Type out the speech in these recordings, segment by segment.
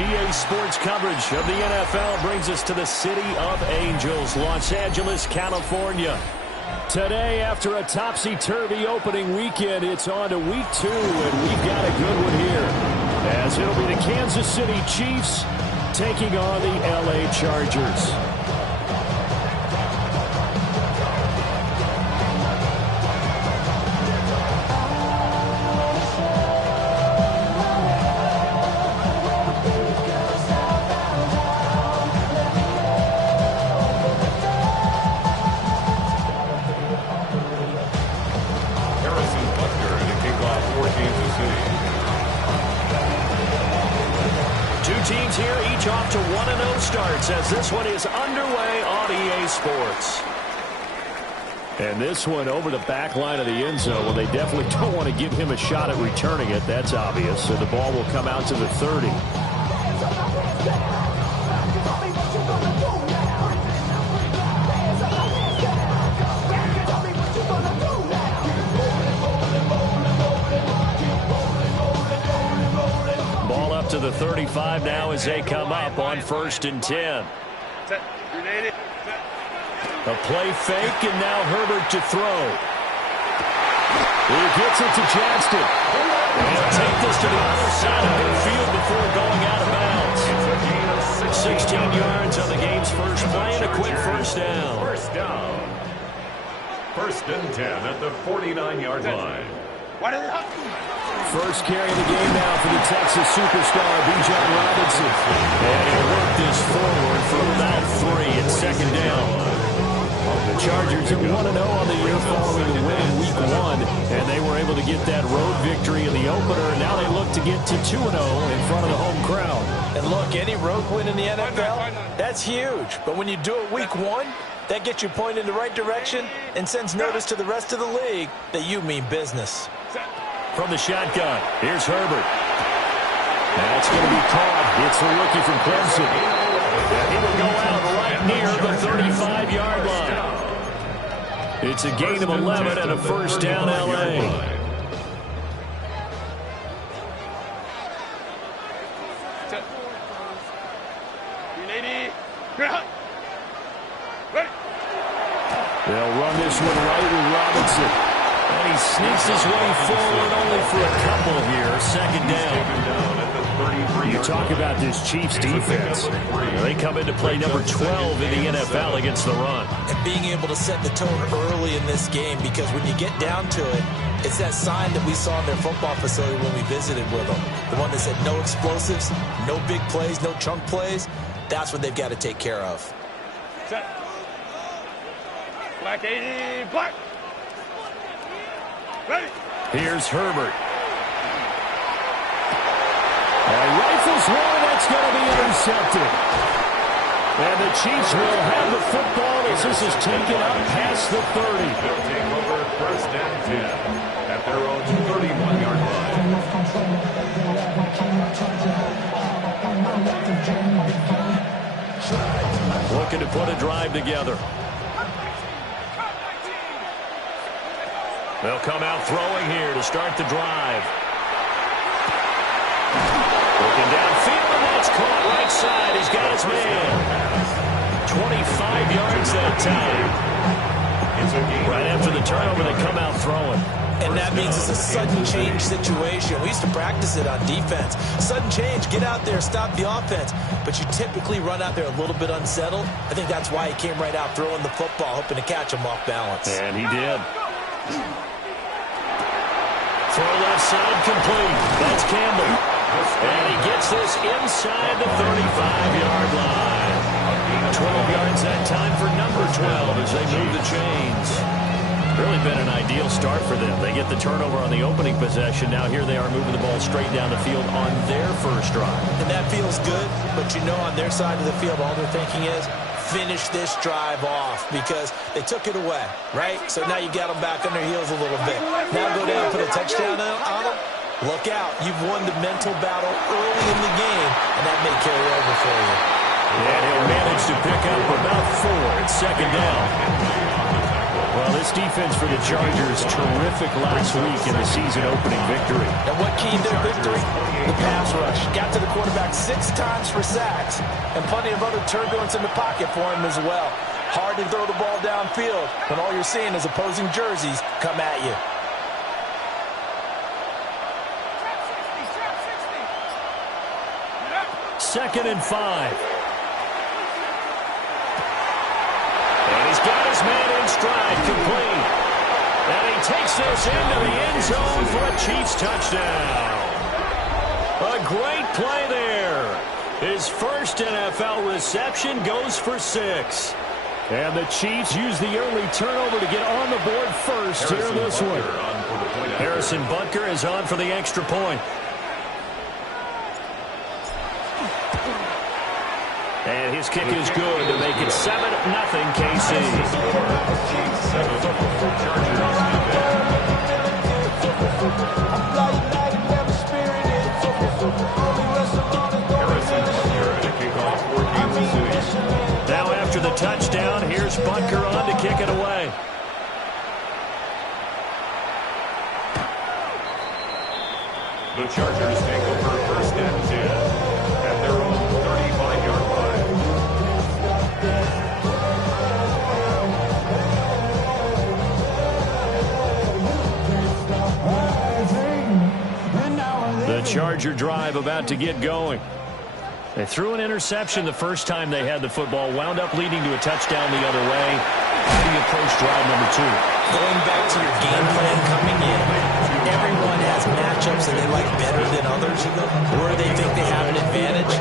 EA Sports coverage of the NFL brings us to the City of Angels, Los Angeles, California. Today, after a topsy-turvy opening weekend, it's on to week 2, and we've got a good one here, as it'll be the Kansas City Chiefs taking on the LA Chargers. Teams here, each off to 1-0 starts as this one is underway on EA Sports. And this one over the back line of the end zone. Well, they definitely don't want to give him a shot at returning it. That's obvious. So the ball will come out to the 30. To the 35 now as they come up on 1st and 10. A play fake, and now Herbert to throw. He gets it to Johnston. And he'll take this to the other side of midfield before going out of bounds. 16 yards on the game's first play and a quick first down. First down. 1st and 10 at the 49-yard line. First carry of the game now for the Texas superstar, Bijan Robinson. And he'll work this forward for about 3 at 2nd down. The Chargers are 1-0 on the year following a win in Week 1, and they were able to get that road victory in the opener. Now they look to get to 2-0 in front of the home crowd. And look, any road win in the NFL, that's huge. But when you do it Week 1, that gets you pointed in the right direction and sends notice to the rest of the league that you mean business. From the shotgun, here's Herbert. That's going to be caught. It's the rookie from Clemson. And he will go out right near the 35-yard line. It's a gain of 11 and a first down, LA. They'll run this one right with Robinson. And he sneaks his way forward only for a couple here. 2nd down. You talk about this Chiefs defense. They come into play number 12 in the NFL against the run. And being able to set the tone early in this game, because when you get down to it, it's that sign that we saw in their football facility when we visited with them. The one that said no explosives, no big plays, no chunk plays. That's what they've got to take care of. Set. Black 80, black. Ready. Here's Herbert. And rifles one, that's going to be intercepted. And the Chiefs will have the football as this is taken up past the 30. They'll take over 1st and 10 at their own 31-yard line. Looking to put a drive together. They'll come out throwing here to start the drive. Looking downfield, and that's caught right side. He's got his man. 25 yards that time. Right after the turnover, they come out throwing. And that means it's a sudden change situation. We used to practice it on defense. Sudden change, get out there, stop the offense. But you typically run out there a little bit unsettled. I think that's why he came right out throwing the football, hoping to catch him off balance. And he did. Throw left side complete. That's Campbell. And he gets this inside the 35-yard line. 12 yards that time for number 12 as they move the chains. Really been an ideal start for them. They get the turnover on the opening possession. Now here they are moving the ball straight down the field on their first drive. And that feels good, but you know on their side of the field all they're thinking is finish this drive off because they took it away, right? So now you got them back on their heels a little bit. Now go down and put a touchdown on them. Look out. You've won the mental battle early in the game, and that may carry over for you. And he'll manage to pick up about 4 at second down. Well, this defense for the Chargers, terrific last week in the season-opening victory. And what keyed their victory? The pass rush. Got to the quarterback 6 times for sacks, and plenty of other turbulence in the pocket for him as well. Hard to throw the ball downfield when all you're seeing is opposing jerseys come at you. Second and 5. And he's got his man in stride, complete. And he takes this into the end zone for a Chiefs touchdown. A great play there. His first NFL reception goes for 6. And the Chiefs use the early turnover to get on the board first here in this one. Harrison Butker is on for the extra point. And his kick is good to make it 7-0 KC. Now after the touchdown, here's Butker on to kick it away. The Chargers take over first and 10 at their own 35-yard line. The Charger drive about to get going. They threw an interception the first time they had the football, wound up leading to a touchdown the other way. How do you approach drive number 2? Going back to your game plan coming in, everyone has matchups that they like better than others. Where they think they have an advantage,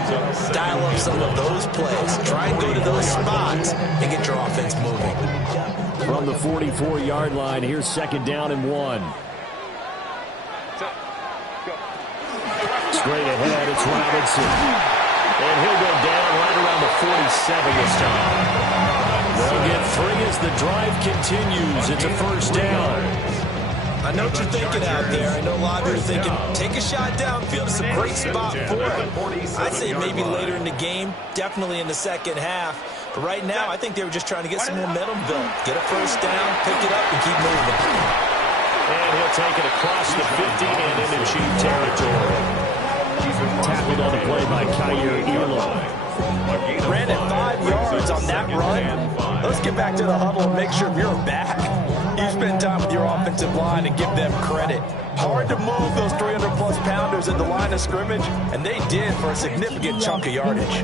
dial up some of those plays. Try and go to those spots and get your offense moving. From the 44-yard line, here's second down and 1. Straight ahead, it's Robinson. And he'll go down right around the 47 this time. They'll get 3 as the drive continues. It's a first down. I know what you're thinking out there. I know a lot of you are thinking, take a shot downfield. It's a great spot for it. I'd say maybe later in the game, definitely in the second half. But right now, I think they were just trying to get some momentum built. Get a first down, pick it up, and keep moving. And he'll take it across the 50 and into Chief territory. Tackled on the play by Kyer Elam. Ran it 5 yards on that run. Let's get back to the huddle and make sure you're back. You spend time with your offensive line and give them credit. Hard to move those 300-plus pounders at the line of scrimmage, and they did for a significant chunk of yardage.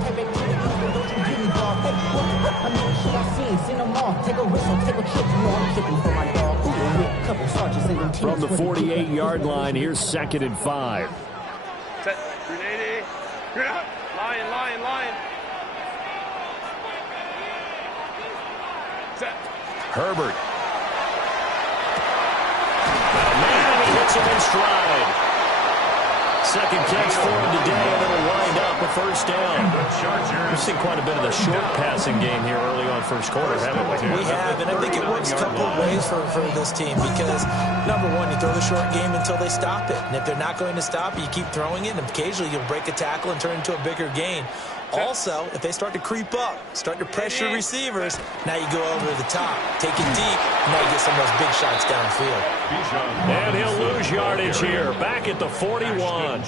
From the 48-yard line, here's second and 5. Set. 380. Lion. Set. Herbert. Man, he hits him in stride. Second catch for him today, and it'll wind up a first down. We've seen quite a bit of the short passing game here early on first quarter, haven't we? We have, and I think it works a couple of ways for this team because, number one, you throw the short game until they stop it. And if they're not going to stop it, you keep throwing it, and occasionally you'll break a tackle and turn it into a bigger gain. Also, if they start to creep up, start to pressure receivers, now you go over to the top, take it deep, and now you get some of those big shots downfield. And he'll lose yardage here, back at the 41.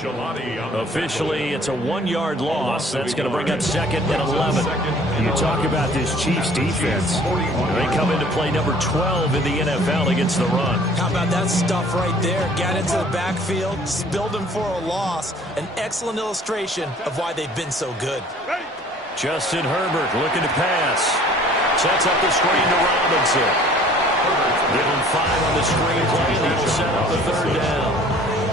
Officially, it's a 1-yard loss. That's going to bring up second and 11. You talk about this Chiefs defense. They come into play number 12 in the NFL against the run. How about that stuff right there? Got into the backfield, spilled him for a loss. An excellent illustration of why they've been so good. Justin Herbert looking to pass. Sets up the screen to Robinson. Give him 5 on the screenplay, and that'll set up the third down.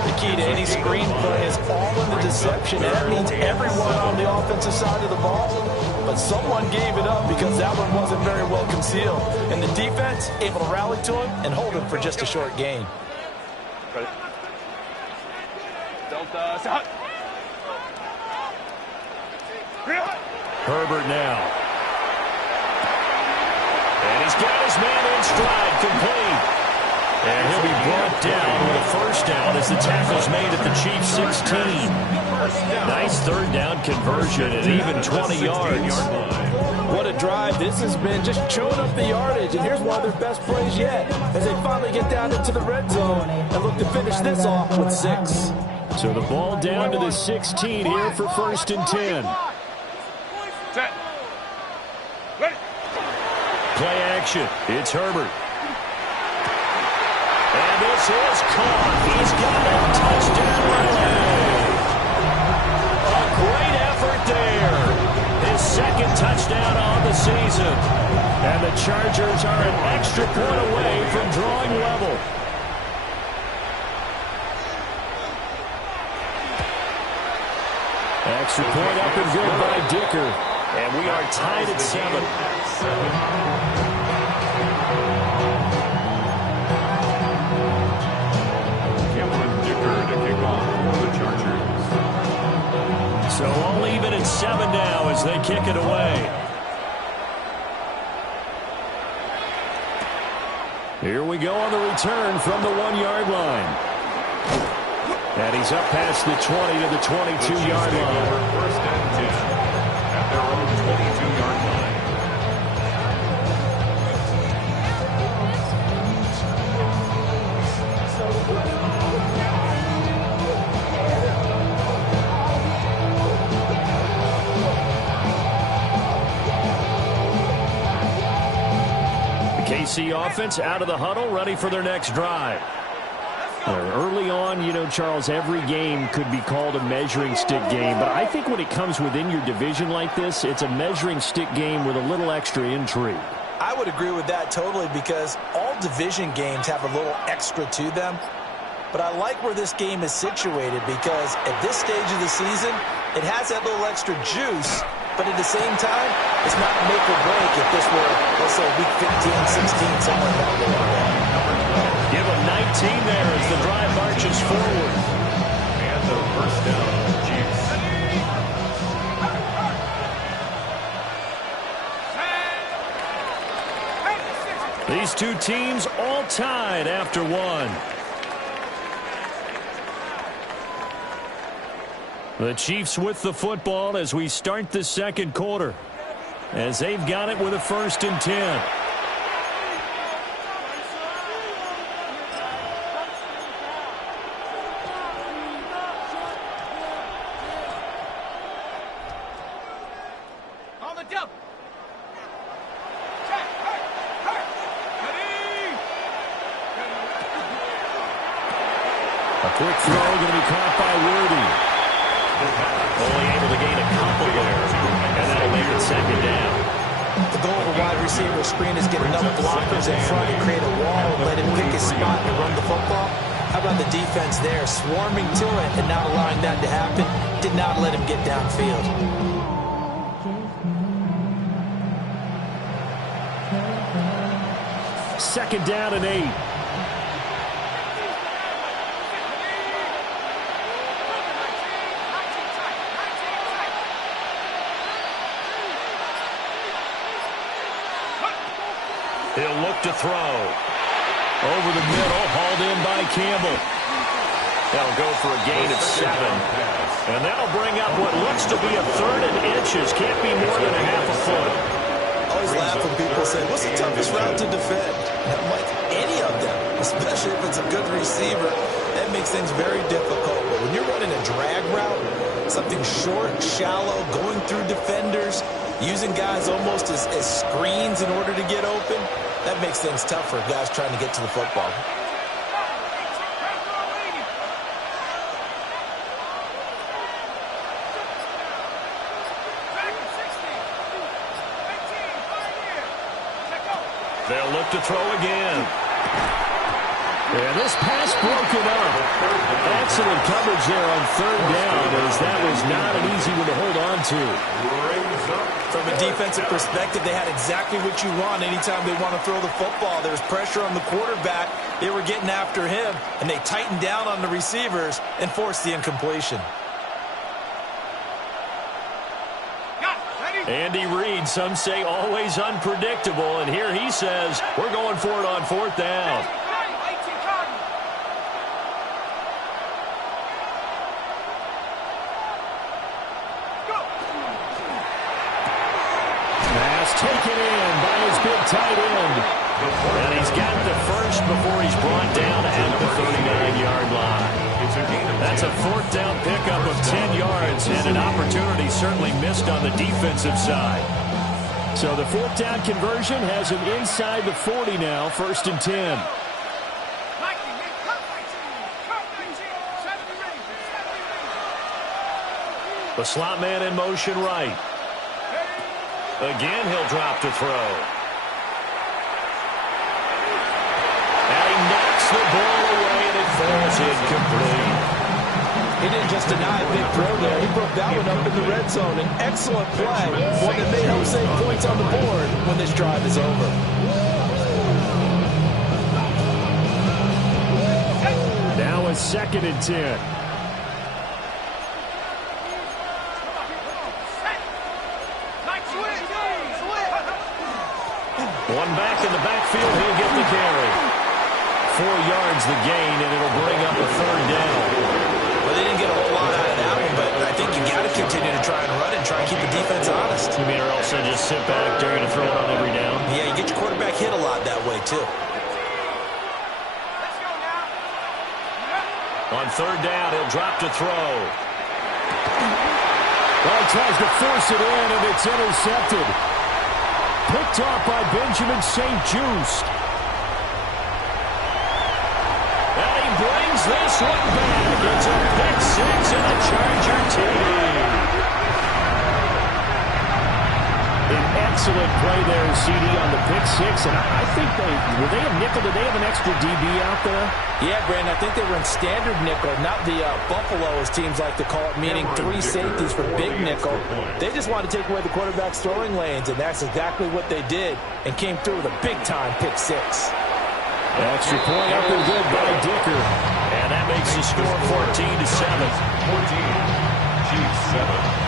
The key to any screenplay is all in the deception. That means everyone on the offensive side of the ball. But someone gave it up because that one wasn't very well concealed. And the defense able to rally to him and hold him for just a short gain. Delta. Set. Herbert now. And he's got his man in stride, complete. And he'll be brought down with a first down as as the tackle's made at the Chiefs' 16. Nice third down conversion at even 20 yards. What a drive this has been, just chewing up the yardage. And here's one of their best plays yet as they finally get down into the red zone and look to finish this off with 6. So the ball down to the 16 here for 1st and 10. Set. Ready. Play action. It's Herbert. And this is caught. He's got a touchdown. A great effort there. His 2nd touchdown on the season. And the Chargers are an extra point away from drawing level. Extra point up and good by Dicker. And we are tied at 7. So all even at 7 now as they kick it away. Here we go on the return from the 1-yard line. And he's up past the 20 to the 22-yard line. 1st and 10 at their own 22-yard line. KC offense out of the huddle, ready for their next drive. Early on, you know, Charles, every game could be called a measuring stick game, but I think when it comes within your division like this, it's a measuring stick game with a little extra intrigue. I would agree with that totally because all division games have a little extra to them. But I like where this game is situated because at this stage of the season, it has that little extra juice. But at the same time, it's not make or break if this were, let's say, week 15, 16, somewhere in that neighborhood. Give them 19 there as the drive marches forward. And the 1st down, Chiefs. These two teams all tied after 1. The Chiefs with the football as we start the 2nd quarter. As they've got it with a 1st and 10. On the double. Check. Hurt. A quick throw going to be caught by Worthy. Only able to gain a couple there, and that'll make it 2nd down. The goal of a wide receiver screen is get enough blockers in front and create a wall and let him pick his spot and run the football. How about the defense there, swarming to it and not allowing that to happen? Did not let him get downfield. 2nd down and 8. He'll look to throw. Over the middle, hauled in by Campbell. That'll go for a gain of 7. And that'll bring up what looks to be a 3rd and inches. Can't be more than a half a foot. Always laugh when people say, what's the toughest route to defend? And I'm like, any of them, especially if it's a good receiver. That makes things very difficult. But when you're running a drag route, something short, shallow, going through defenders, using guys almost as screens in order to get open, that makes things tough for guys trying to get to the football. They'll look to throw again. And this pass broken up. Excellent coverage there on 3rd down as that was not an easy one to hold on to. From a defensive perspective, they had exactly what you want anytime they want to throw the football. There was pressure on the quarterback. They were getting after him, and they tightened down on the receivers and forced the incompletion. Andy Reid, some say always unpredictable, and here he says we're going for it on 4th down. pass taken in by his big tight end. And he's got the first before he's brought down at the 39-yard line. That's a fourth down pickup of 10 yards and an opportunity certainly missed on the defensive side. So the fourth down conversion has him inside the 40 now, 1st and 10. The slot man in motion right. Again, he'll drop to throw. And he knocks the ball away, and it falls incomplete. He didn't just deny a big throw there. He broke that one up in the red zone. An excellent play. One that may help save points on the board when this drive is over. Now it's 2nd and 10. One back in the backfield, he'll get the carry. 4 yards the gain, and it'll bring up a 3rd down. Well, they didn't get a whole lot out of that one, but I think you got to continue to try and run and try and keep the defense honest. You mean, or else just sit back, dare you to throw it on every down? Yeah, you get your quarterback hit a lot that way, too. On 3rd down, he'll drop to throw. Well, he tries to force it in, and it's intercepted. Picked off by Benjamin St. Just. And he brings this one back. It's a pick 6 and a Charger TD. An excellent play there, CD, on the pick 6. And I think were they a nickel? Did they have an extra DB out there? Yeah, Brandon, I think they were in standard nickel, not the Buffalo, as teams like to call it, meaning 3 safeties for big nickel. They just wanted to take away the quarterback's throwing lanes, and that's exactly what they did, and came through with a big-time pick 6. Extra point up and good by Dicker. And that makes the score 14-7. 14, Chiefs 7.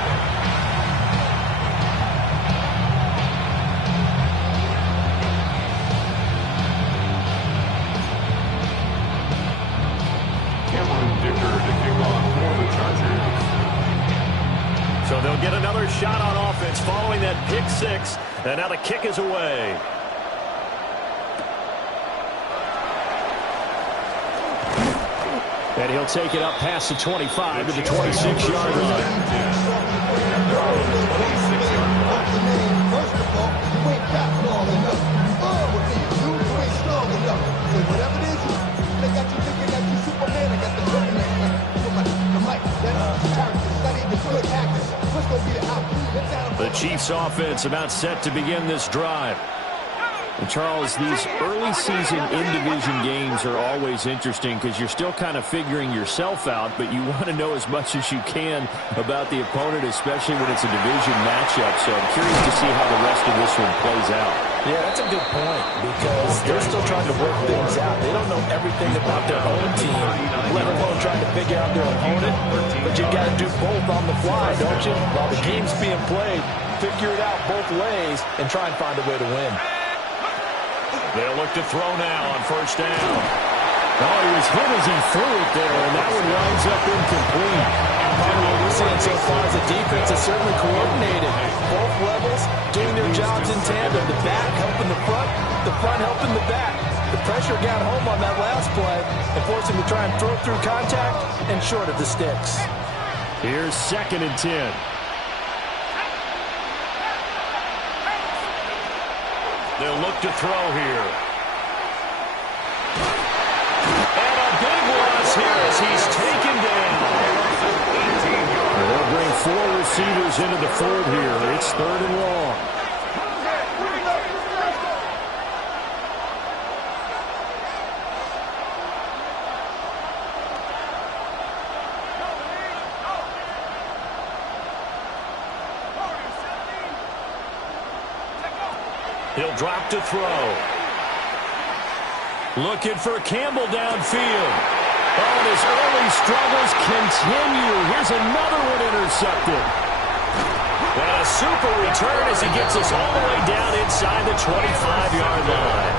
So they'll get another shot on offense following that pick 6. And now the kick is away. And he'll take it up past the 25 to the 26-yard line. The Chiefs offense about set to begin this drive. And Charles, these early season in-division games are always interesting because you're still kind of figuring yourself out, but you want to know as much as you can about the opponent, especially when it's a division matchup. So I'm curious to see how the rest of this one plays out. Yeah, that's a good point because they're still trying to work things out. They don't know everything about their own team, let alone trying to figure out their opponent. But you've got to do both on the fly, don't you? While the game's being played, figure it out both ways and try and find a way to win. They'll look to throw now on 1st down. Oh, he was hit as he threw it there, and that one winds up incomplete. Part of what we're seeing so far is the defense is certainly coordinated. Both levels doing their jobs in tandem. The back helping the front helping the back. The pressure got home on that last play and forced him to try and throw through contact and short of the sticks. Here's 2nd and 10. They'll look to throw here. And a big loss here as he's taken down. They'll bring 4 receivers into the fold here. It's 3rd and long. He'll drop to throw. Looking for Campbell downfield. Oh, and his early struggles continue. Here's another one intercepted. And a super return as he gets us all the way down inside the 25-yard line.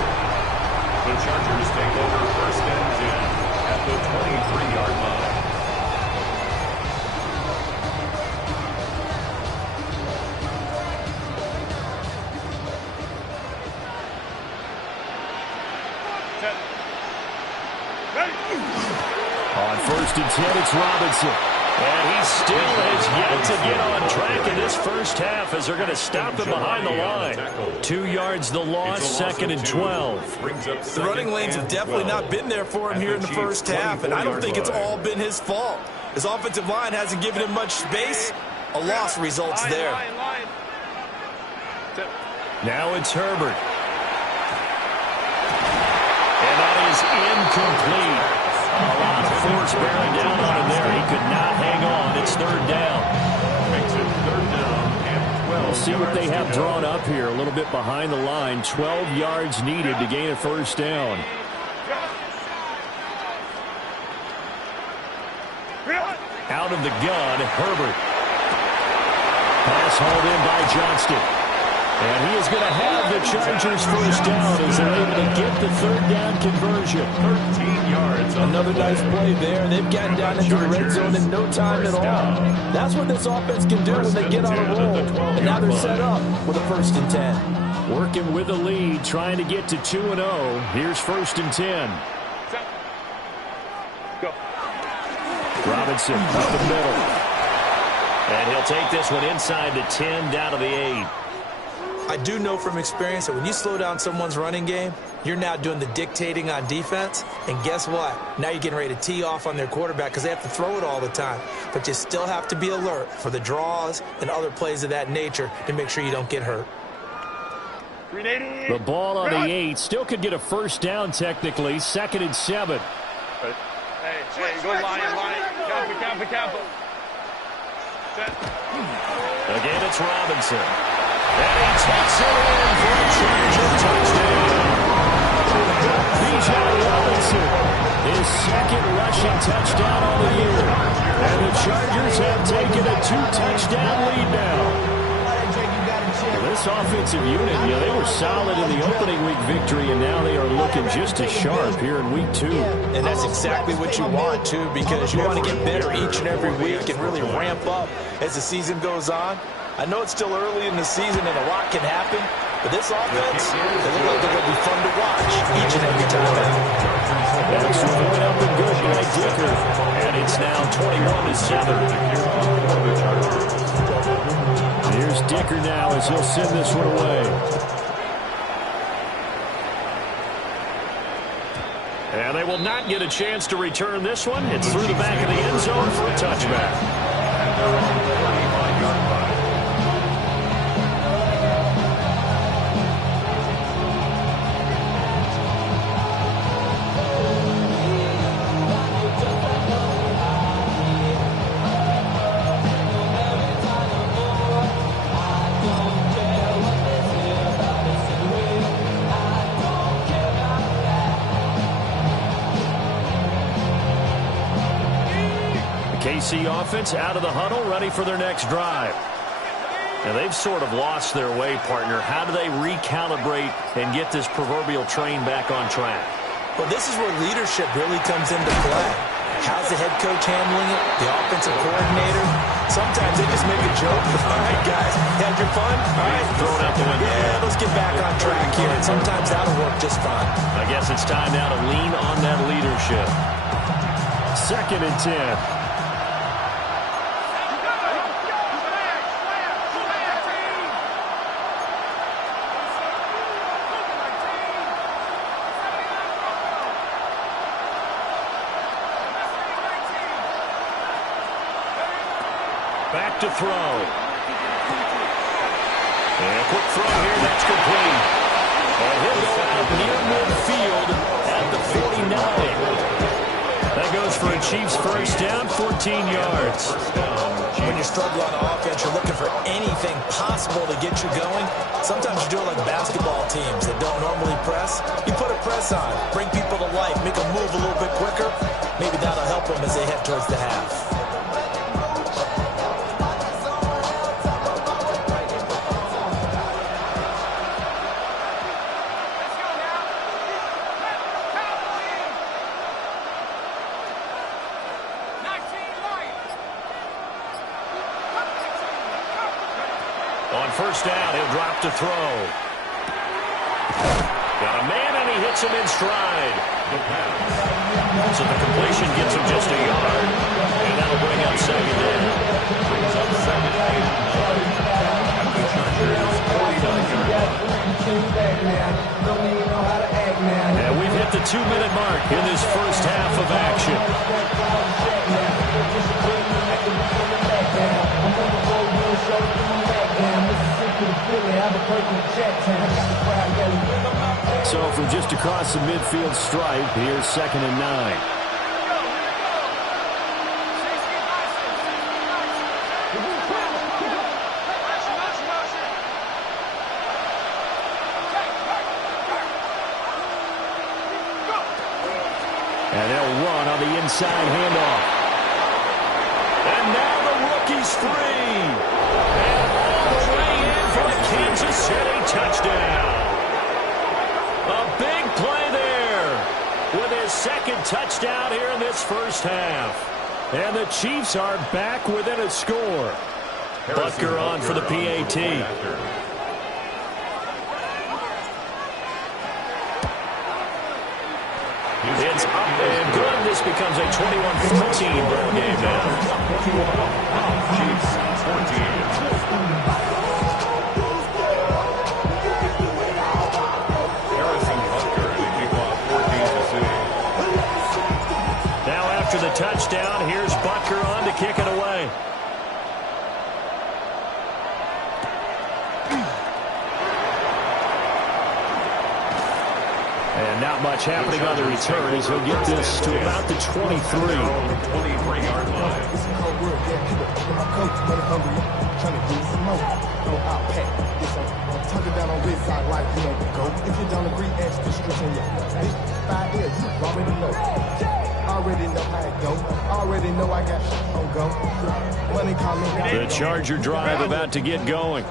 The Chargers take over 1st and 10 at the 23-yard line. On 1st and 10, it's Robinson. And he still has yet to get on track in this first half as they're going to stop him behind the line. 2 yards the loss, 2nd and 12. The running lanes have definitely not been there for him here in the first half, and I don't think it's all been his fault. His offensive line hasn't given him much space. A loss results there. Now it's Herbert. And that is incomplete. A lot of force bearing down on him there. He could not hang on. It's 3rd down. Makes it 3rd down and 12. We'll see what they have drawn up here. A little bit behind the line. 12 yards needed to gain a 1st down. Out of the gun, Herbert. Pass hauled in by Johnston. And he is going to have the Chargers 1st down as they're able to get the 3rd down conversion. 13 yards. Another nice play there. They've gotten down into the red zone in no time at all. That's what this offense can do when they get on a roll. And now they're set up with a 1st and 10. Working with a lead, trying to get to 2-0. Here's 1st and 10. Go. Robinson up the middle. And he'll take this one inside the 10, down to the 8. I do know from experience that when you slow down someone's running game, you're now doing the dictating on defense. And guess what? Now you're getting ready to tee off on their quarterback because they have to throw it all the time. But you still have to be alert for the draws and other plays of that nature to make sure you don't get hurt. The ball on the 8. Still could get a 1st down technically. 2nd and 7. Hey, go line. Campo. Again, it's Robinson. And he takes it in for a Charger touchdown. B.J. Robinson, his 2nd rushing touchdown on the year. And the Chargers have taken a 2-touchdown lead now. This offensive unit, they were solid in the opening week victory, and now they are looking just as sharp here in week 2. And that's exactly what you want, too, because you want to get better each and every week and really ramp up as the season goes on. I know it's still early in the season and a lot can happen, but this offense, they look like they're going to be fun to watch each and every time out. That's right up and good by Dicker. And it's now 21-7. Here's Dicker now as he'll send this one away. And they will not get a chance to return this one. It's through the back of the end zone for a touchback. KC offense out of the huddle, ready for their next drive. And they've sort of lost their way, partner. How do they recalibrate and get this proverbial train back on track? Well, this is where leadership really comes into play. How's the head coach handling it? The offensive coordinator? Sometimes they just make a joke. All right, guys, had your fun? All right, throw it out the window. Yeah, let's get back on track here. And sometimes that'll work just fine. I guess it's time now to lean on that leadership. 2nd and 10. Back to throw. And a quick throw here, that's complete. And he'll go out near midfield at the 49. That goes for a Chiefs 1st down, 14 yards. When you struggle on offense, you're looking for anything possible to get you going. Sometimes you do it like basketball teams that don't normally press. You put a press on, bring people to life, make them move a little bit quicker. Maybe that'll help them as they head towards the half. On 1st down, he'll drop to throw. Got a man, and he hits puts him in stride. So the completion gets him just a yard. And that'll bring up second down. Brings up second and 9. At the Chargers' 49-yard line. And we've hit the 2-minute mark in this first half of action. So from just across the midfield stripe, here's second and 9. And they'll run on the inside handoff. And now the rookie's free. And all the way in for the Kansas City touchdown. A big play there with his second touchdown here in this first half. And the Chiefs are back within a score. Butker on for the PAT. It's up and good. This becomes a 21-14 ball game now. Chiefs 14. Harrison Butker, the kickoff 14-6. Now after the touchdown, here's Butker on to kick it away. And not much happening on the return as he'll get this to about the 23. 23-yard line. The Charger drive about to get going.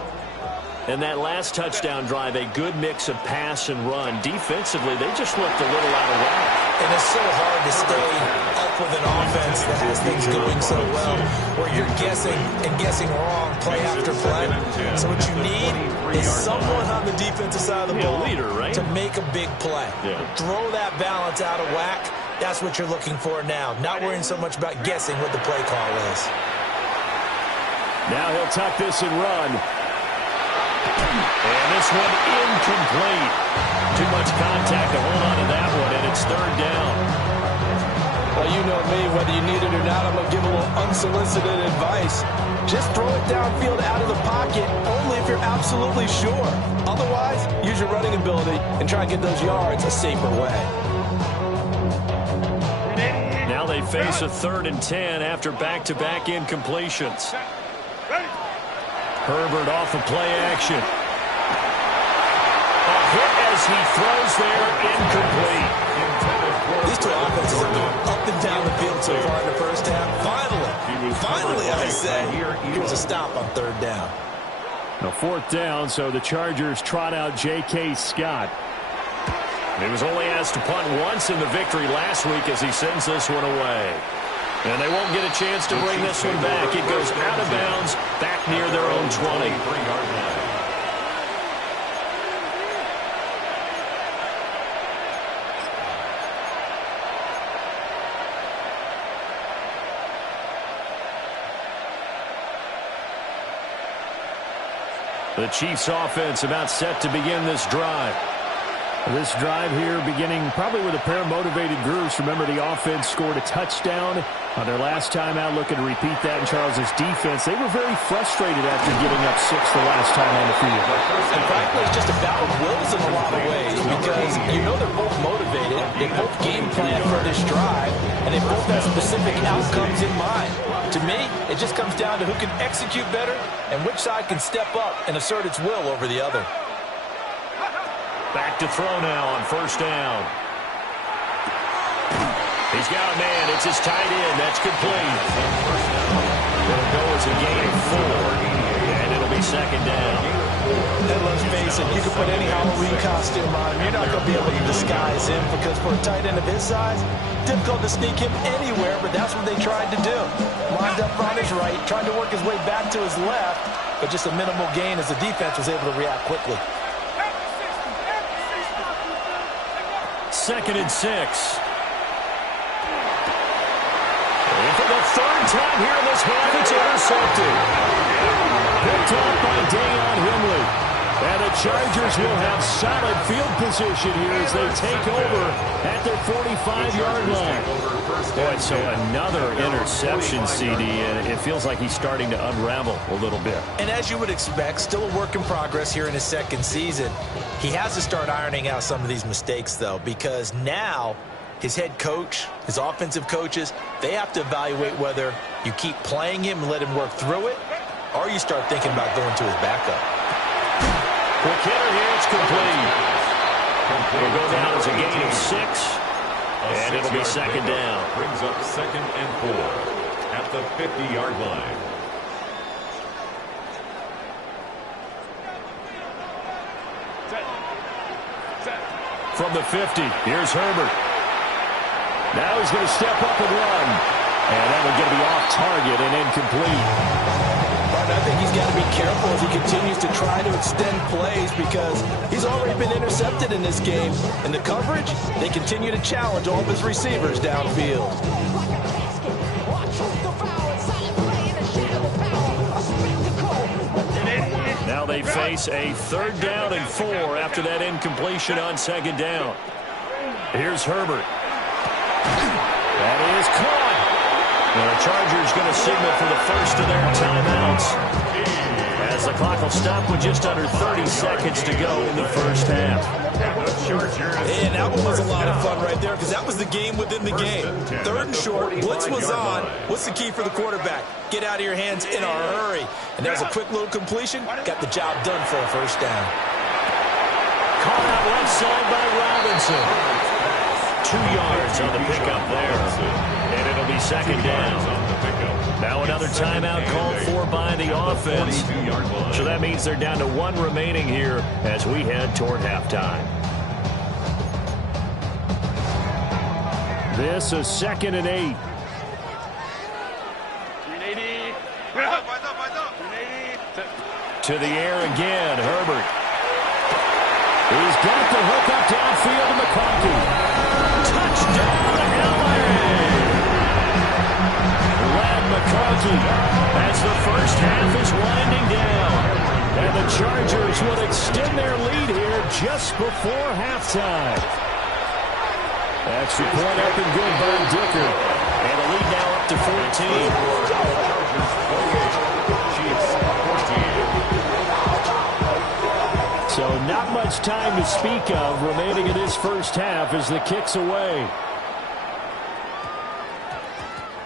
And that last touchdown drive, a good mix of pass and run. Defensively, they just looked a little out of whack. And it's so hard to stay up with an offense that has things going so well, where you're guessing and guessing wrong play after play. So what you need is someone on the defensive side of the ball leader, right? to make a big play. Yeah. Throw that balance out of whack. That's what you're looking for now. Not worrying so much about guessing what the play call is. Now he'll tuck this and run. And this one incomplete. Too much contact to hold on to that one, and it's third down. Well, you know me, whether you need it or not, I'm going to give a little unsolicited advice. Just throw it downfield out of the pocket, only if you're absolutely sure. Otherwise, use your running ability and try and get those yards a safer way. Now they face a 3rd and 10 after back-to-back incompletions. Herbert off of play action. A hit as he throws there, incomplete. These two offenses are going up and down the field so far in the first half. Finally, I say, here's a stop on 3rd down. Now 4th down, so the Chargers trot out J.K. Scott. He was only asked to punt once in the victory last week as he sends this one away. And they won't get a chance to bring this one back. It goes out of bounds, back near their own 20. The Chiefs offense about set to begin this drive. This drive here beginning probably with a pair of motivated groups. Remember, the offense scored a touchdown on their last time out. Looking to repeat that in Charles's defense. They were very frustrated after giving up 6 the last time on the field. And frankly, it's just a battle of wills in a lot of ways because you know they're both motivated. They both game plan for this drive, and they both have specific outcomes in mind. To me, it just comes down to who can execute better and which side can step up and assert its will over the other. Back to throw now on 1st down. He's got a man. It's his tight end. That's complete. It'll go as a gain of 4, and it'll be 2nd down. And let's face it, you can put any Halloween costume on him. You're not going to be able to disguise him because for a tight end of his size, difficult to sneak him anywhere, but that's what they tried to do. Lined up on his right, tried to work his way back to his left, but just a minimal gain as the defense was able to react quickly. 2nd and 6. And for the 3rd time here in this half, it's intercepted. Picked off by Dayon Henley. And the Chargers will have solid field position here as they take over at their 45-yard line. Boy, so another interception, CD, and it feels like he's starting to unravel a little bit. And as you would expect, still a work in progress here in his 2nd season. He has to start ironing out some of these mistakes, though, because now his head coach, his offensive coaches, they have to evaluate whether you keep playing him and let him work through it, or you start thinking about going to his backup. Quick hitter here, it's complete. It'll go down as a gain of 6, and it'll be 2nd down. Brings up 2nd and 4 at the 50-yard line. From the 50, here's Herbert. Now he's going to step up and run. And that one's going to be off target and incomplete. I think he's got to be careful as he continues to try to extend plays because he's already been intercepted in this game. And the coverage, they continue to challenge all of his receivers downfield. Now they face a 3rd down and 4 after that incompletion on 2nd down. Here's Herbert. That is caught. And the Chargers going to signal for the first of their timeouts as the clock will stop with just under 30 seconds to go in the 1st half. And that one was a lot of fun right there because that was the game within the game. 3rd and short, blitz was on. What's the key for the quarterback? Get out of your hands in a hurry. And there's a quick little completion. Got the job done for a 1st down. Caught out left side by Robinson. 2 yards on the pickup there. And it'll be 2nd down. Now another timeout called for by the offense. So that means they're down to 1 remaining here as we head toward halftime. This is 2nd and 8. To the air again, Herbert. He's got the hook up downfield to McConkey. Touchdown, LA! Lad McConkey as the 1st half is winding down. And the Chargers will extend their lead here just before halftime. Extra point up and good by Dicker. And the lead now up to 14. So not much time to speak of remaining in this 1st half as the kick's away.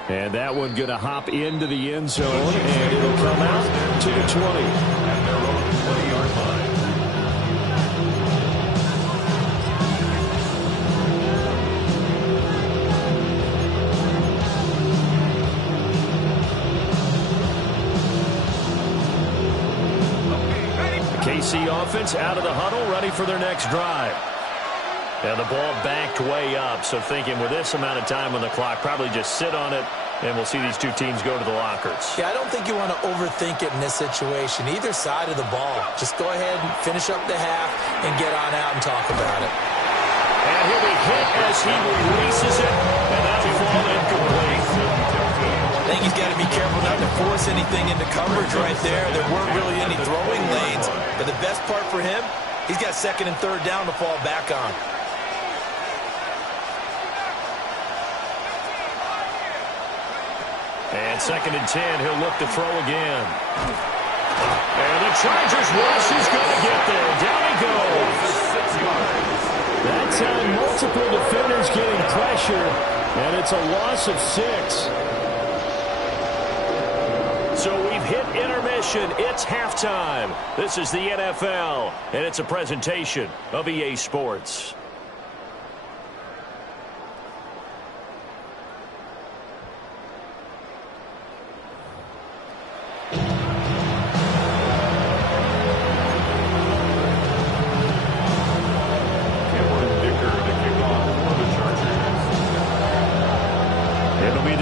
And that one going to hop into the end zone, and it'll come out to the 20. At their own 20-yard line. KC offense out of the huddle, ready for their next drive. And the ball backed way up, so thinking with this amount of time on the clock, probably just sit on it, and we'll see these 2 teams go to the lockers. Yeah, I don't think you want to overthink it in this situation. Either side of the ball. Just go ahead and finish up the half and get on out and talk about it. And he'll be hit as he releases it, and that'll fall incomplete. I think he's got to be careful not to force anything into coverage right there. There weren't really any throwing lanes, but the best part for him, he's got 2nd and 3rd down to fall back on. And 2nd and 10, he'll look to throw again. And the Chargers rush is going to get there. Down he goes. That time, multiple defenders getting pressure, and it's a loss of 6. So we've hit intermission. It's halftime. This is the NFL, and it's a presentation of EA Sports.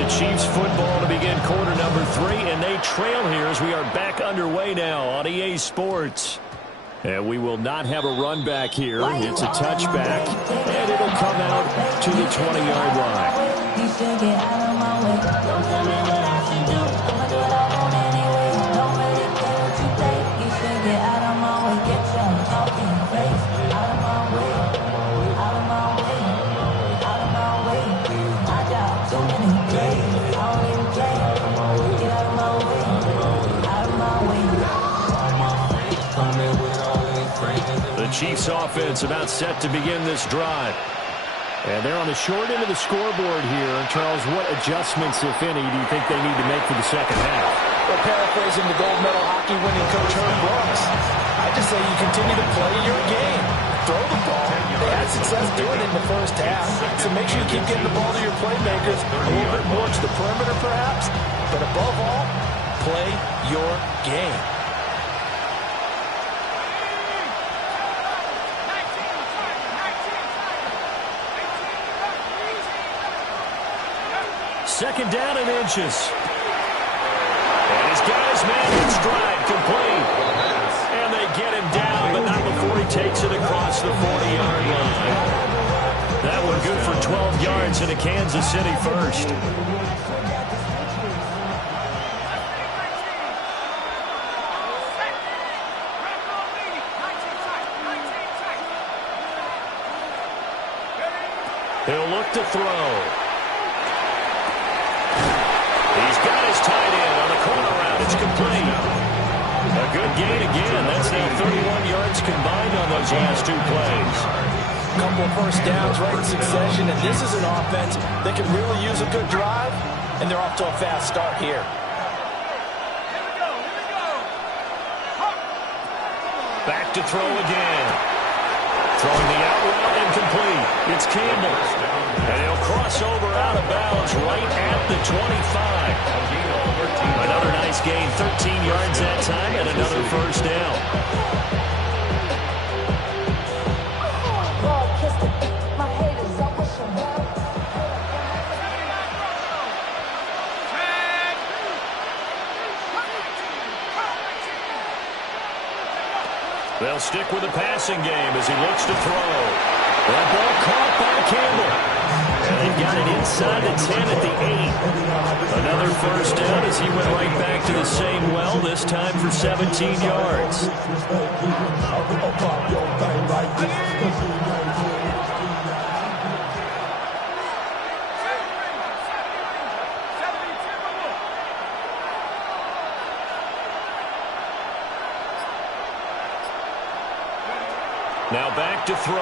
Chiefs football to begin quarter number 3, and they trail here as we are back underway now on EA Sports. And we will not have a run back here. It's a touchback, and it'll come out to the 20-yard line. You should get out of my way. Don't tell me what I should do. I'ma do what I want anyway. Don't really care what you think. You should get out of my way. Get your talking face out of my way. Out of my way. Out of my way. My job, too many days. I don't even play. Get out of my way. Out of my way. The Chiefs offense about set to begin this drive. And they're on the short end of the scoreboard here. Charles, what adjustments, if any, do you think they need to make for the second half? Well, paraphrasing the gold medal hockey winning coach Herb Brooks, I just say you continue to play your game. Throw the ball. They had success doing it in the first half. So make sure you keep getting the ball to your playmakers, a little bit more to the perimeter perhaps. But above all, play your game. Second down and inches. And he's got his man in stride, complete. And they get him down, but not before he takes it across the 40-yard line. That one good for 12 yards and a Kansas City first. He'll look to throw. He's got his tight end on the corner route. It's complete. A good gain again. That's now 31 yards combined on those last two plays. A couple of first downs right in succession, and this is an offense that can really use a good drive, and they're off to a fast start here. Back to throw again. Throwing the out route incomplete. It's Campbell. And he'll cross over out of bounds right at the 25. Another nice gain, 13 yards that time, and another first down. They'll stick with the passing game as he looks to throw. That ball caught by Campbell. And they've got it inside the 10 at the 8. Another first down as he went right back to the same well, this time for 17 yards. Now back to throw.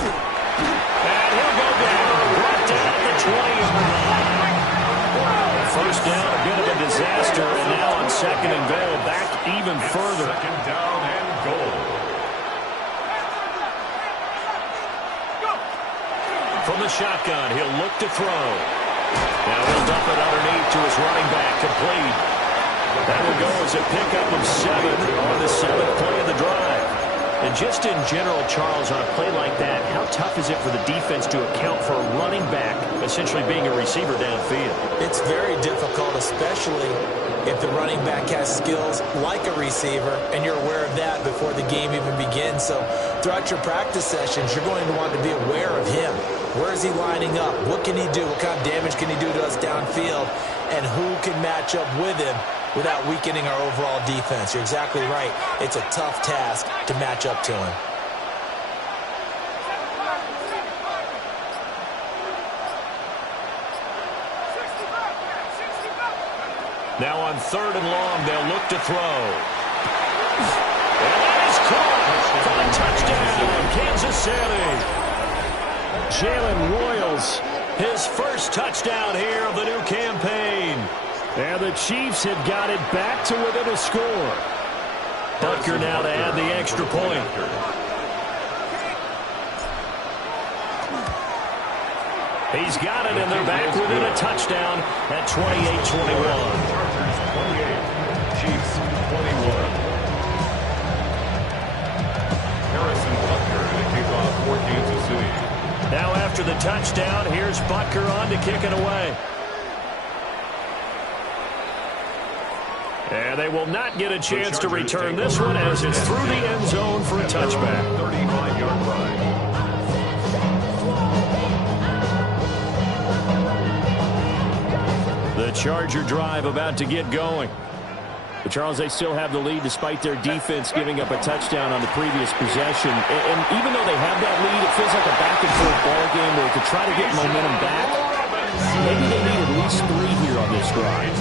And he'll go down. Brought down at the 20-yard line. First down, a bit of a disaster. And now on second and goal, back even further. Second down and goal. From the shotgun, he'll look to throw. Now he'll dump it underneath to his running back, complete. That will go as a pickup of 7 on the 7th play of the drive. And just in general, Charles, on a play like that, how tough is it for the defense to account for a running back essentially being a receiver downfield? It's very difficult, especially if the running back has skills like a receiver, and you're aware of that before the game even begins. So throughout your practice sessions, you're going to want to be aware of him. Where is he lining up? What can he do? What kind of damage can he do to us downfield? And who can match up with him without weakening our overall defense? You're exactly right. It's a tough task to match up to him. Now on third and long, they'll look to throw. And that is caught for the touchdown, Kansas City. Jalen Royals, his first touchdown here of the new campaign. And the Chiefs had got it back to within a score. Butker now to add the extra point. He's got it, and they're back within a touchdown at 28-21. Chiefs 21. Harrison Butker to kick off for Kansas City. Now after the touchdown, here's Butker on to kick it away. And they will not get a chance to return this one as it's through the end zone for a touchback. 35-yard line. The Charger drive about to get going. But Charles, they still have the lead despite their defense giving up a touchdown on the previous possession. And even though they have that lead, it feels like a back-and-forth ball game where to try to get momentum back, maybe they need at least 3 here on this drive.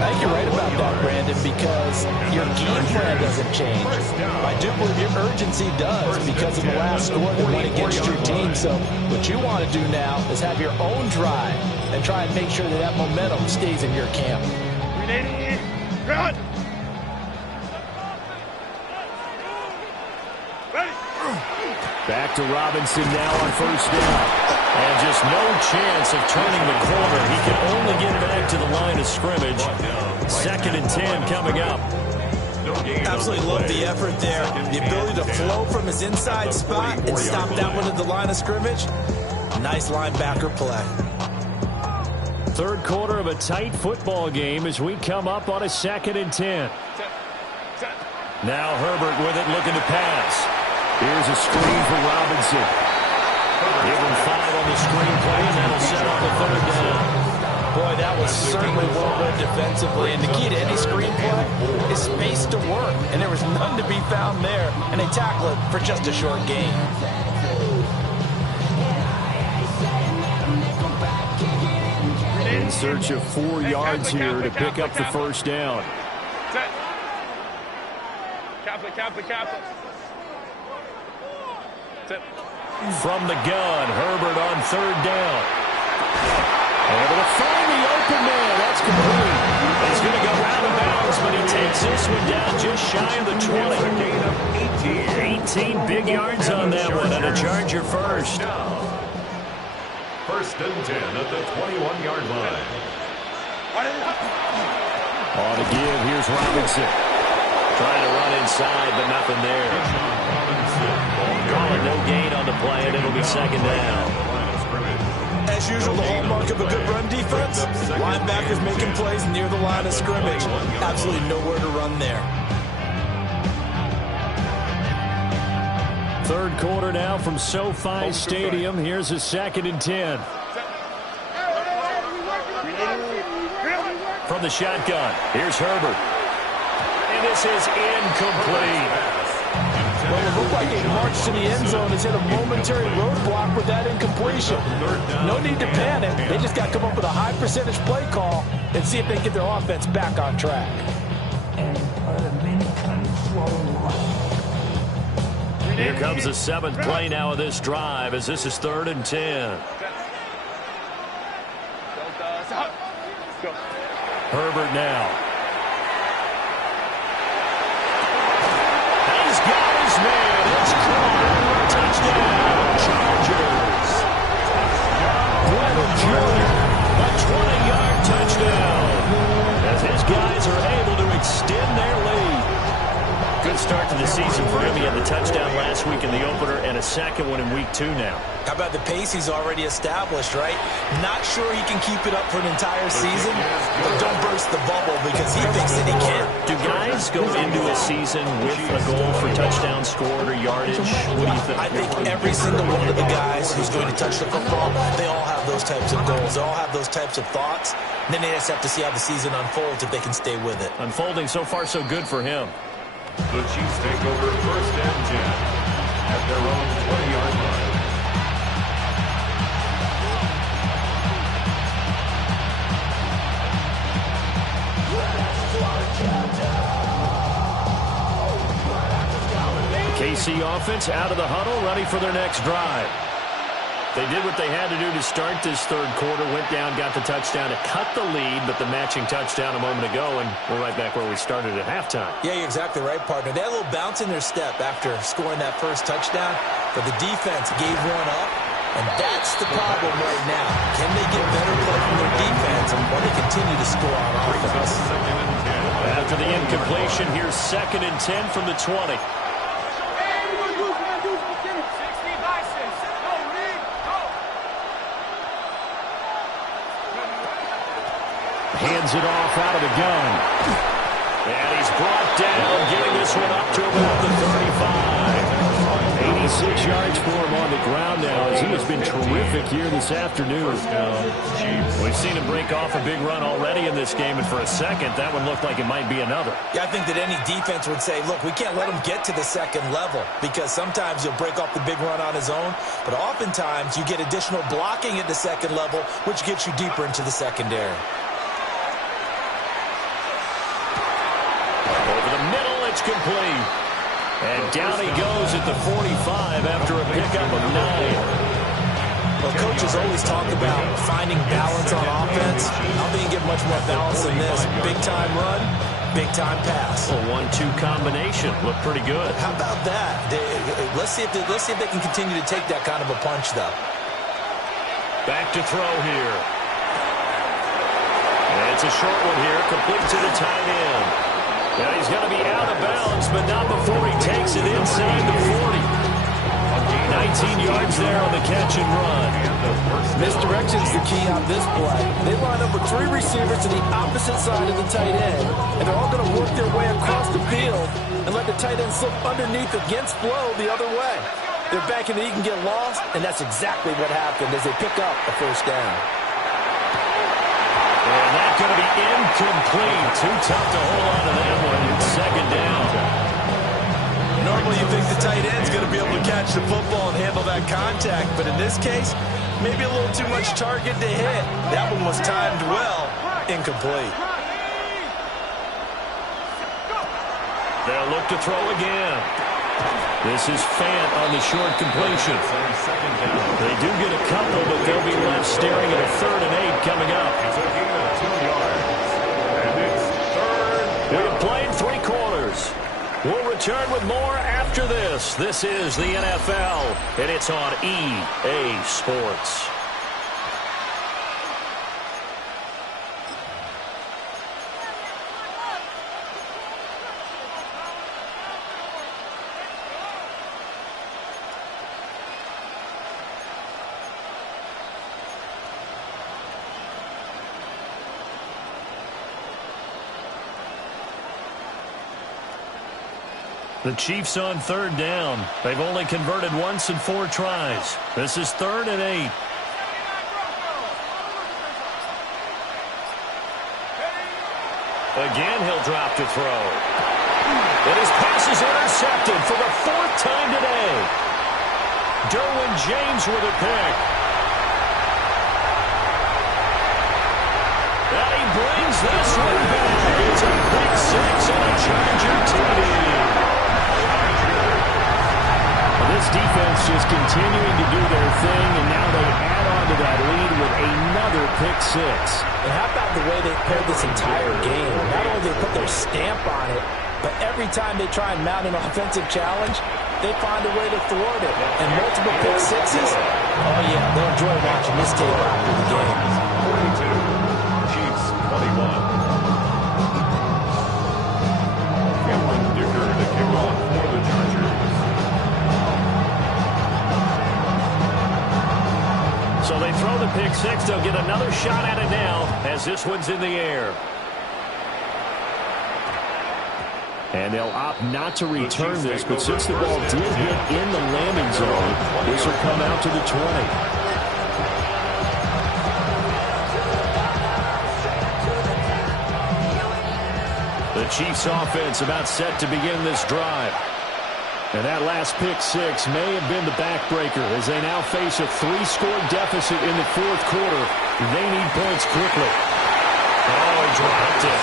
I think you're right about that, Brandon, because your game plan doesn't change. I do believe your urgency does because of the last score that went against your team. So what you want to do now is have your own drive and try and make sure that that momentum stays in your camp. Back to Robinson now on first down. And just no chance of turning the corner. He can only get back to the line of scrimmage. 2nd and 10 coming up. Absolutely love the effort there. The ability to flow from his inside spot and stop that one at the line of scrimmage. Nice linebacker play. 3rd quarter of a tight football game as we come up on a 2nd and 10. Now Herbert with it, looking to pass. Here's a screen for Robinson. Give him 5 on the screen play, and that'll set up the 3rd down. Boy, that was certainly well read defensively. And the key to any screen play is space to work. And there was none to be found there. And they tackle it for just a short gain. In search of 4 yards here to pick up the first down. From the gun, Herbert on 3rd down. Able to find the open man. That's complete. He's going to go out of bounds, but he takes this one down just shy of the 20. 18 big yards on that one, and a Charger first. 1st and 10 at the 21-yard line. On a give, here's Robinson. Trying to run inside, but nothing there. Calling no gain on the play, and it'll be 2nd down. As usual, the hallmark of a good run defense, linebackers making plays near the line of scrimmage. Absolutely nowhere to run there. 3rd quarter now from SoFi Stadium. Here's a 2nd and 10. From the shotgun, here's Herbert. And this is incomplete. Well, it looked like a march to the end zone has hit a momentary roadblock with that incompletion. No need to panic. They just got to come up with a high percentage play call and see if they can get their offense back on track. Here comes the 7th play now of this drive as this is 3rd and 10. Herbert now. He's got his man. It's caught. Touchdown, Chargers. Leonard Jr., a 20-yard touchdown. As his guys are able to extend their lead. Good start to the season for him. He had the touchdown last week in the opener and a 2nd one in week 2 now. How about the pace he's already established, right? Not sure he can keep it up for an entire season, but don't burst the bubble because he thinks that he can. Do guys go into a season with a goal for touchdown scored or yardage? What do you think? I think every single one of the guys who's going to touch the football, they all have those types of goals. They all have those types of thoughts. And then they just have to see how the season unfolds if they can stay with it. Unfolding so far so good for him. The Chiefs take over 1st and 10 at their own 20-yard line. KC offense out of the huddle, ready for their next drive. They did what they had to do to start this 3rd quarter, went down, got the touchdown to cut the lead, but the matching touchdown a moment ago, and we're right back where we started at halftime. Yeah, you're exactly right, partner. They had a little bounce in their step after scoring that first touchdown, but the defense gave one up, and that's the problem right now. Can they get better play from their defense while they continue to score on offense? After the incompletion, here's 2nd and 10 from the 20. Hands it off out of the gun. And he's brought down, getting this one up to about the 35. 86 yards for him on the ground now, as he has been terrific here this afternoon. We've seen him break off a big run already in this game, and for a second, that one looked like it might be another. Yeah, I think that any defense would say, look, we can't let him get to the second level, because sometimes he'll break off the big run on his own, but oftentimes you get additional blocking at the second level, which gets you deeper into the secondary. Over the middle, it's complete. And down he goes at the 45 after a pickup of 9. Well, coaches always talk about finding balance on offense. How do you get much more balance than this? Big-time run, big-time pass. A 1-2 combination looked pretty good. How about that? Let's see if they can continue to take that kind of a punch, though. Back to throw here. And it's a short one here, complete to the tight end. Now he's going to be out of bounds, but not before he takes it inside the 40. 19 yards there on the catch and run. Misdirection's the key on this play. They line up with 3 receivers to the opposite side of the tight end, and they're all going to work their way across the field and let the tight end slip underneath against flow the other way. They're banking that he can get lost, and that's exactly what happened as they pick up a first down. And that's going to be incomplete. Too tough to hold on to that one. It's second down. Normally you think the tight end's going to be able to catch the football and handle that contact, but in this case, maybe a little too much target to hit. That one was timed well. Incomplete. They'll look to throw again. This is Fant on the short completion. They do get a couple, but they'll be left staring at a 3rd and 8 coming up. It's a gain of 2 yards. And it's 3rd We have played 3 quarters. We'll return with more after this. This is the NFL, and it's on EA Sports. The Chiefs on 3rd down. They've only converted once in 4 tries. This is 3rd and 8. Again, he'll drop to throw. And his pass is intercepted for the 4th time today. Derwin James with a pick. And he brings this one back. It's a pick 6 and a Charger TD. This defense just continuing to do their thing, and now they add on to that lead with another pick 6. And how about the way they played this entire game? Not only did they put their stamp on it, but every time they try and mount an offensive challenge, they find a way to thwart it. And multiple pick 6s, oh yeah, they'll enjoy watching this tape after the game. 42, Chiefs 21. Cameron Dicker to kick off for the Chargers. So they throw the pick 6. They'll get another shot at it now as this one's in the air. And they'll opt not to return this, but since the ball did hit in the landing zone, this will come out to the 20. The Chiefs offense about set to begin this drive. And that last pick 6 may have been the backbreaker as they now face a 3-score deficit in the 4th quarter. They need points quickly. Oh, he dropped it.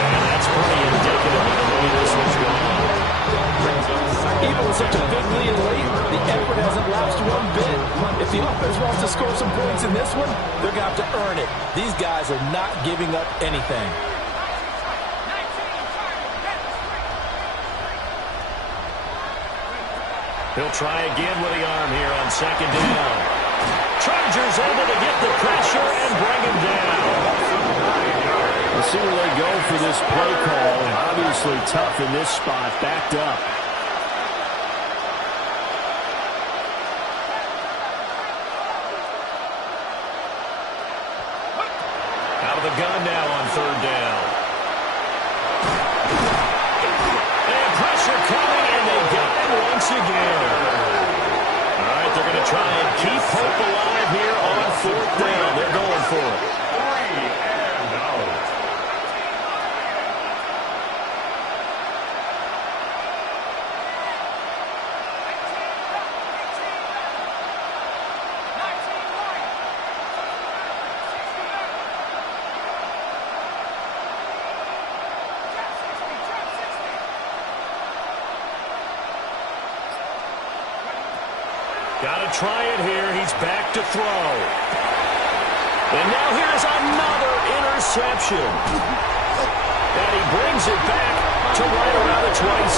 And that's pretty indicative of the way this one's going. Even with such a big lead late, the effort hasn't lapsed one bit. If the offense wants to score some points in this one, they're going to have to earn it. These guys are not giving up anything. He'll try again with the arm here on 2nd down. Chargers able to get the pressure and bring him down. We'll see where they go for this play call. Obviously tough in this spot, backed up. Out of the gun now on 3rd down. again. All right, they're going to try and keep hope alive here on 4th down. They're going for it. 3 and out. Got to try it here. He's back to throw. And now here's another interception. And he brings it back to right around the 26.